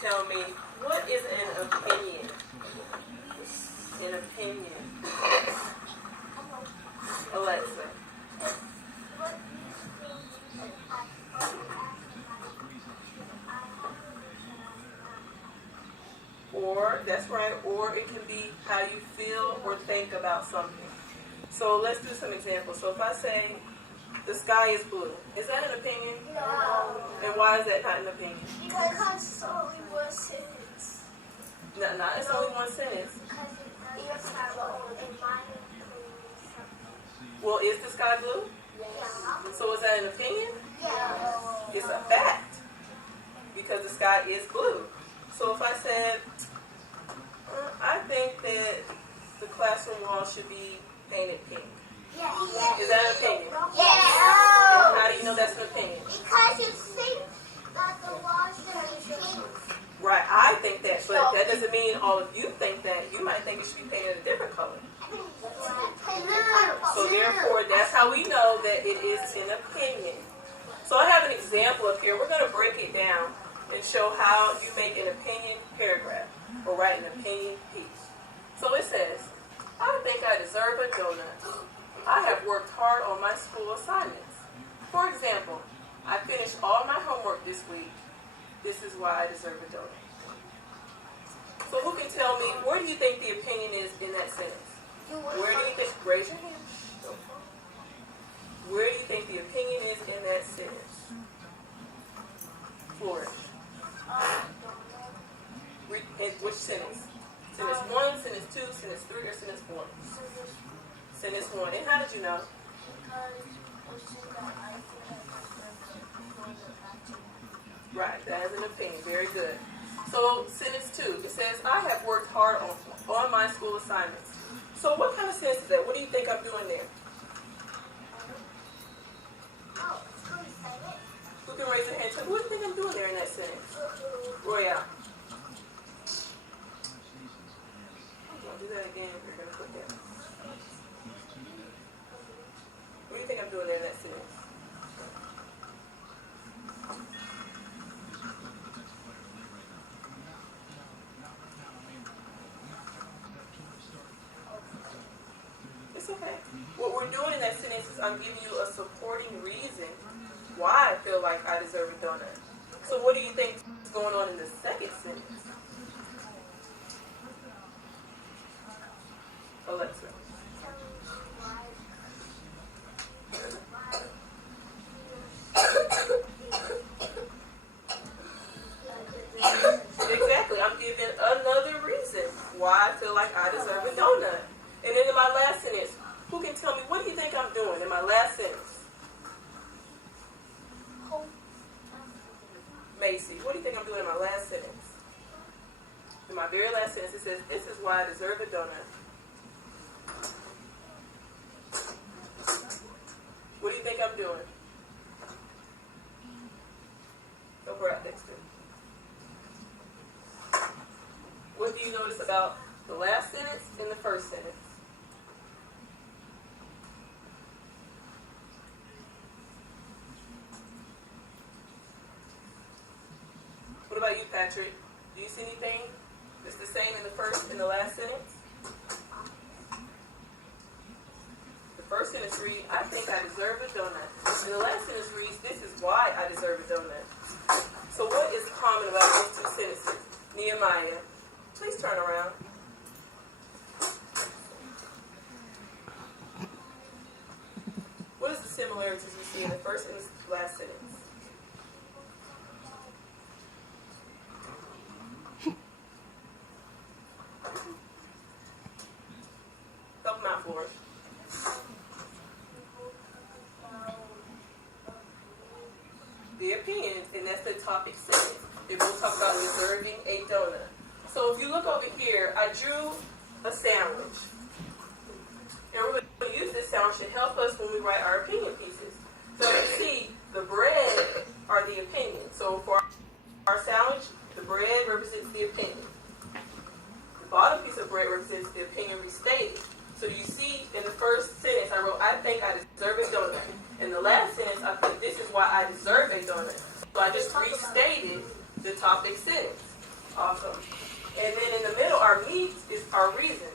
tell me, what is an opinion? An opinion. Alexa. Or, that's right, or it can be how you feel or think about something. So let's do some examples. So if I say, the sky is blue, is that an opinion? No. And why is that not an opinion? Because it's only one sentence. No, it's only one sentence. Because it's in my opinion. Well, is the sky blue? Yeah. So is that an opinion? Yeah. It's a fact. Because the sky is blue. So if I said, I think that the classroom wall should be painted pink. Yeah. Is that an opinion? Yeah. How do you know that's an opinion? Because you think that the wall should be pink. Right, I think that, but that doesn't mean all of you think that. You might think it should be painted a different color. So therefore, that's how we know that it is an opinion. So I have an example up here. We're going to break it down and show how you make an opinion paragraph or write an opinion piece. So it says, I think I deserve a donut. I have worked hard on my school assignments. For example, I finished all my homework this week. This is why I deserve a donut. So who can tell me, where do you think the opinion is in that sentence? Where do you think, raise your hand. Where do you think the opinion is in that sentence? Flourish. In which sentence? Sentence 1, sentence 2, sentence 3, or sentence 4? Sentence 1. And how did you know? Right, that is an opinion. Very good. So sentence 2, it says, I have worked hard on my school assignments. So what kind of sentence is that? What do you think I'm doing there? Who can raise their hand? What do you think I'm doing there in that sentence? Royale. I'll do that again. We're going to put that. What do you think I'm doing there in that sentence? It's okay. What we're doing in that sentence is I'm giving you a supporting reason why I feel like I deserve a donut. So what do you think is going on in the second sentence? Alexa. Exactly. I'm giving another reason why I feel like I deserve a donut. And then in my last sentence, who can tell me, what do you think I'm doing in my last sentence? Macy, what do you think I'm doing in my last sentence? In my very last sentence, it says, this is why I deserve a donut. What do you think I'm doing? Go for it, Dexter. What do you notice about the last sentence and the first sentence? What about you, Patrick? Do you see anything that's the same in the first and the last sentence? The first sentence reads, I think I deserve a donut. And the last sentence reads, this is why I deserve a donut. So what is common about those two sentences? Nehemiah, please turn around. What is the similarities you see in the first and the last sentence? Help them out for us. The opinions, and that's the topic sentence. It will talk about deserving a donut. So if you look over here, I drew a sandwich. And we're going to use this sandwich to help us when we write our opinion pieces. So you see, the bread are the opinion. So for our sandwich, the bread represents the opinion. The bottom piece of bread represents the opinion restated. So you see, in the first sentence, I wrote, I think I deserve a donut. In the last sentence, I put, this is why I deserve a donut. So I just restated the topic sentence. Awesome. And then in the middle, our needs is our reason.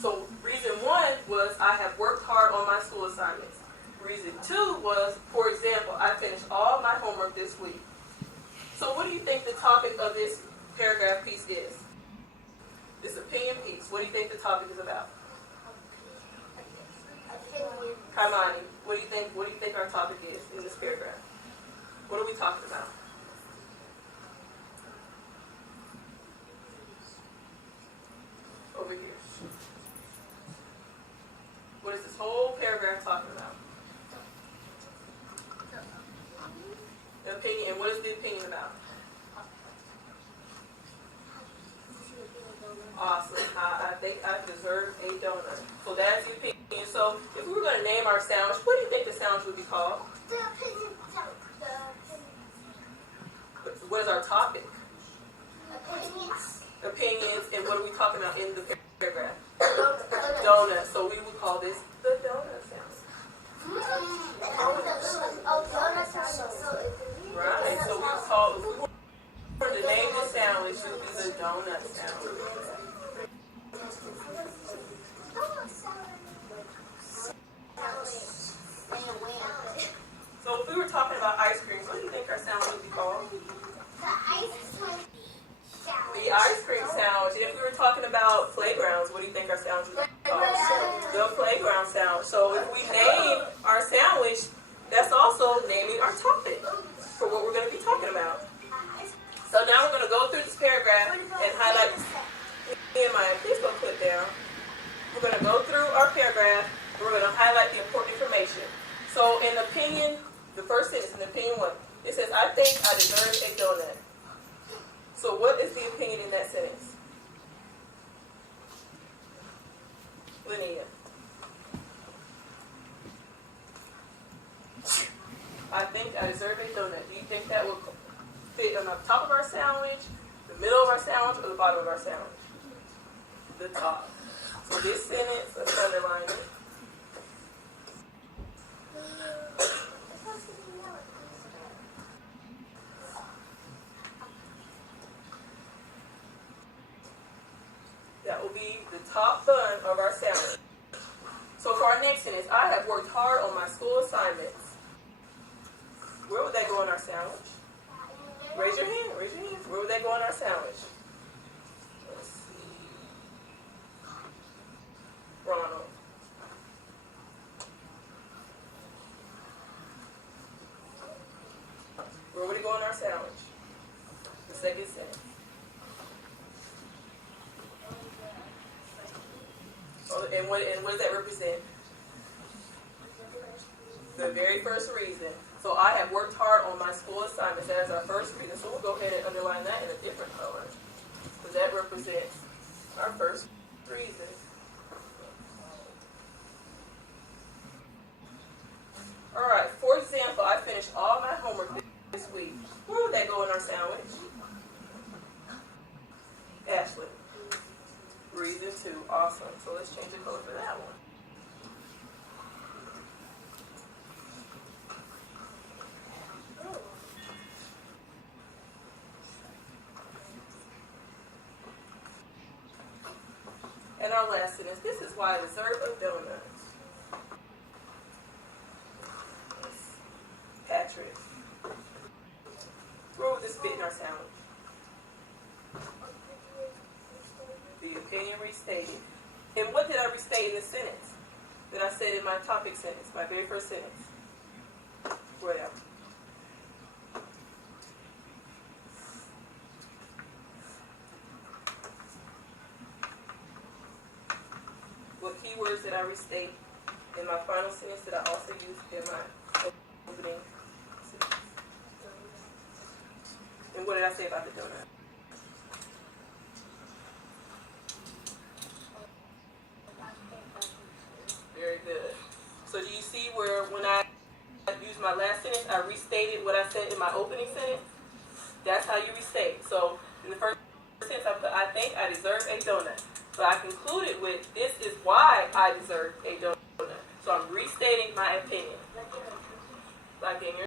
So reason 1 was I have worked hard on my school assignments. Reason 2 was, for example, I finished all my homework this week. So what do you think the topic of this paragraph piece is? This opinion piece. What do you think the topic is about? Opinion. Kaimani, what do you think our topic is in this paragraph? What are we talking about? Over here. What is this whole paragraph talking about? The opinion. And what is the opinion about? Awesome. I think I deserve a donut. So that's the opinion. So if we were going to name our sandwich, what do you think the sandwich would be called? The opinion. What is our topic? Opinions. Opinions. And what are we talking about in the paragraph? Donuts. Donut. So we would call this the donut sandwich. Oh, donuts are so Right. So we call, if we were to name the sandwich, it would be the donut sandwich. So if we were talking about ice cream, what do you think our sandwich would be called? The ice cream sandwich. The ice cream sandwich. And if we were talking about playgrounds, what do you think our sandwich would be called? The playground sandwich. So if we name our sandwich, that's also naming our topic for what we're going to be talking about. So now we're going to go through this paragraph and highlight. Me and Maya, please go click down. We're going to go through our paragraph and we're going to highlight the important information. So in opinion, the first sentence in opinion 1, it says, I think I deserve a donut. So what is the opinion in that sentence? Linnea. I think I deserve a donut. Do you think that will fit on the top of our sandwich, the middle of our sandwich, or the bottom of our sandwich? The top. So this sentence, let's underline it. That will be the top bun of our sandwich. So for our next sentence, I have worked hard on my school assignments. Where would that go in our sandwich? Raise your hand. Raise your hand. Where would that go in our sandwich? Let's see. Ronald. Where would it go in our sandwich? The second sentence. Oh, and what does that represent? The very first reason. So I have worked hard on my school assignments. That is our first reason. So we'll go ahead and underline that in a different color. Because that represents our first reason. Alright, for example, I finished all my homework this week. Where would that go in our sandwich? Ashley. Reason 2. Awesome. So let's change the color for that one. And our last sentence, this is why I deserve a donut. Patrick. Where would this fit in our sandwich? The opinion restated. And what did I restate in the sentence that I said in my topic sentence, my very first sentence? Where? What keywords did I restate in my final sentence that I also used in my opening sentence? And what did I say about the donut? Very good. So do you see where when I used my last sentence, I restated what I said in my opening sentence? That's how you restate. So in the first sentence, I put, I think I deserve a donut. So I concluded with, this is why I deserve a donut. So I'm restating my opinion. Like in your